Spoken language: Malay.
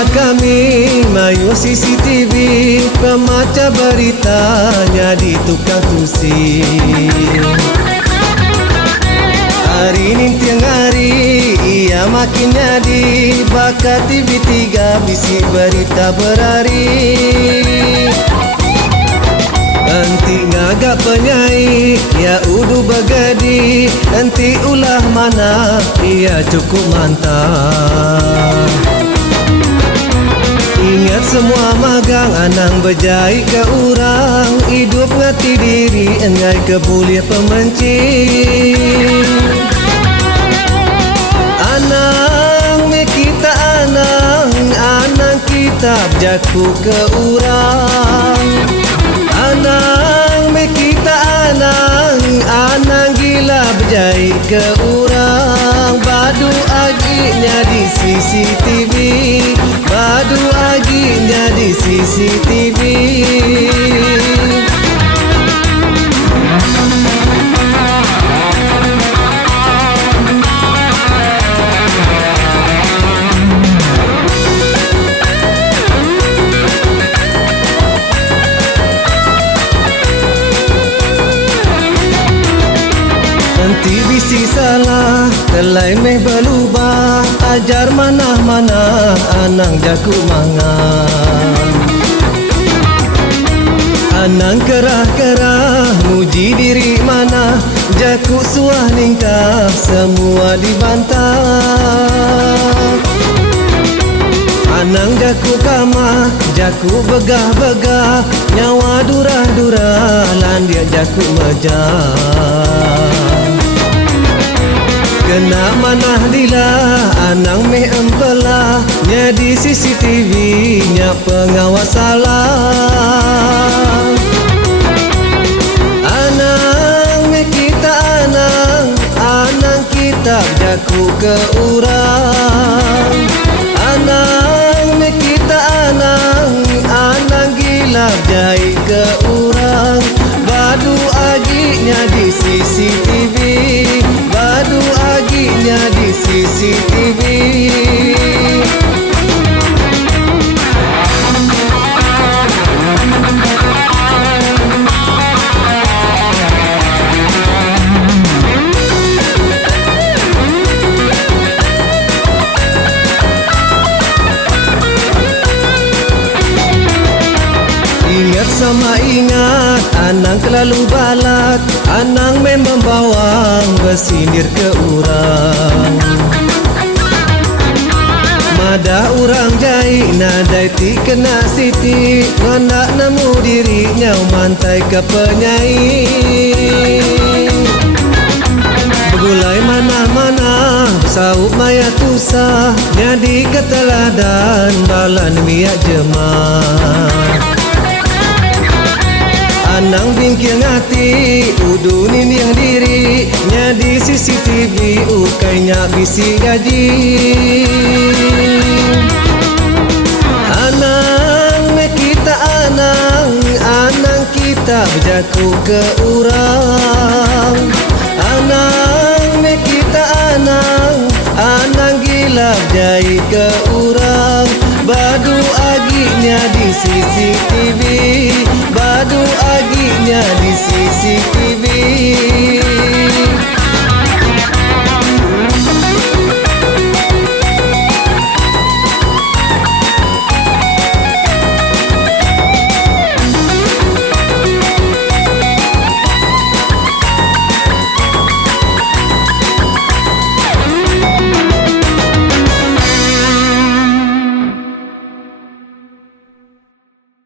tempat kami mayu CCTV, pembaca beritanya di tukang tusi. Hari ini tiang hari ia makin jadi, bakat TV3 bisi berita berhari. Enti ngagak penyai, ya udu begadi, enti ulah mana, ia cukup mantap. Ingat semua magang anang berjai ke urang, hidup ngati diri engai kebulia pemencing. Anang me kita anang kita berjaku ke urang. Anang me kita anang gila berjai ke urang. Badu aginya di CCTV, badu aginya di CCTV. Nanti bisi salah, telai meh berubah, ajar mana-mana anang jaku mangan. Anang kerah-kerah, muji diri mana, jaku suah ningkah, semua dibantah. Anang jaku kamah, jaku begah-begah, nyawa durah-durah, landia jaku mejah. Kena manah dilah, anang meh empelah, nya di CCTV, nya pengawas salah. Anang meh kita anang kita jaku ke urang. Anang meh kita anang gila jai ke urang. Badu aginya di CCTV, badu aginya di CCTV. Ingat sama ingat, anang kelalu balat, anang memang bawang bersindir ke urang. Madah urang jai nadai ti kena siti, ngandak nemu diri nyau mantai ke penyai. Begulai mana-mana, saup maya tusah, nyadi keteladan balan miak jemaah. Anang bingkir ngati, udu niniang diri, nya di CCTV, ukainya bisi gaji. Anang me kita anang kita berjaku ke urang. Anang me kita anang gila jai ke urang. Badu aginya di CCTV, badu aginya di CCTV.